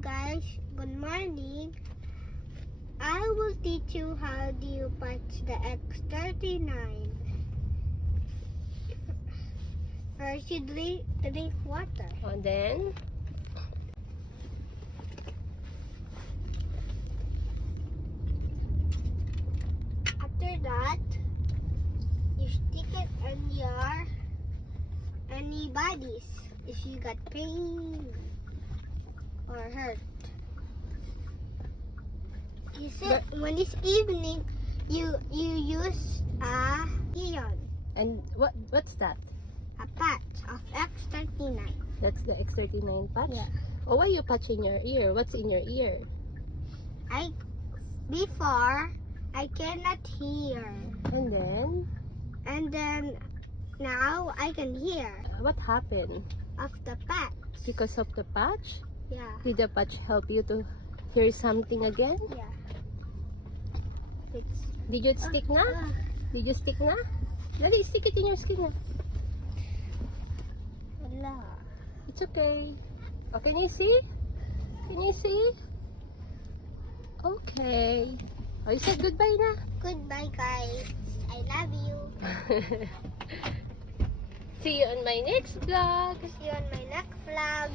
guys, good morning. I will teach you how do you patch the X39. First you drink water. And then, After that, you stick it on your anybody's if you got pain or hurt. You said when it's evening, you use a ion, and what's that? a patch of X39. That's the X39 patch? Yeah. Oh, why you patching your ear? What's in your ear? Before I cannot hear, And then, now I can hear what happened? of the patch. Because of the patch? Yeah. Did the patch help you to hear something again? Yeah. It's Did you stick na? Did you stick na? Dali, stick it in your skin na. wala. It's okay. Oh, can you see? Can you see? Okay. Oh, you said goodbye na. Goodbye, guys. I love you. See you on my next vlog. See you on my next vlog.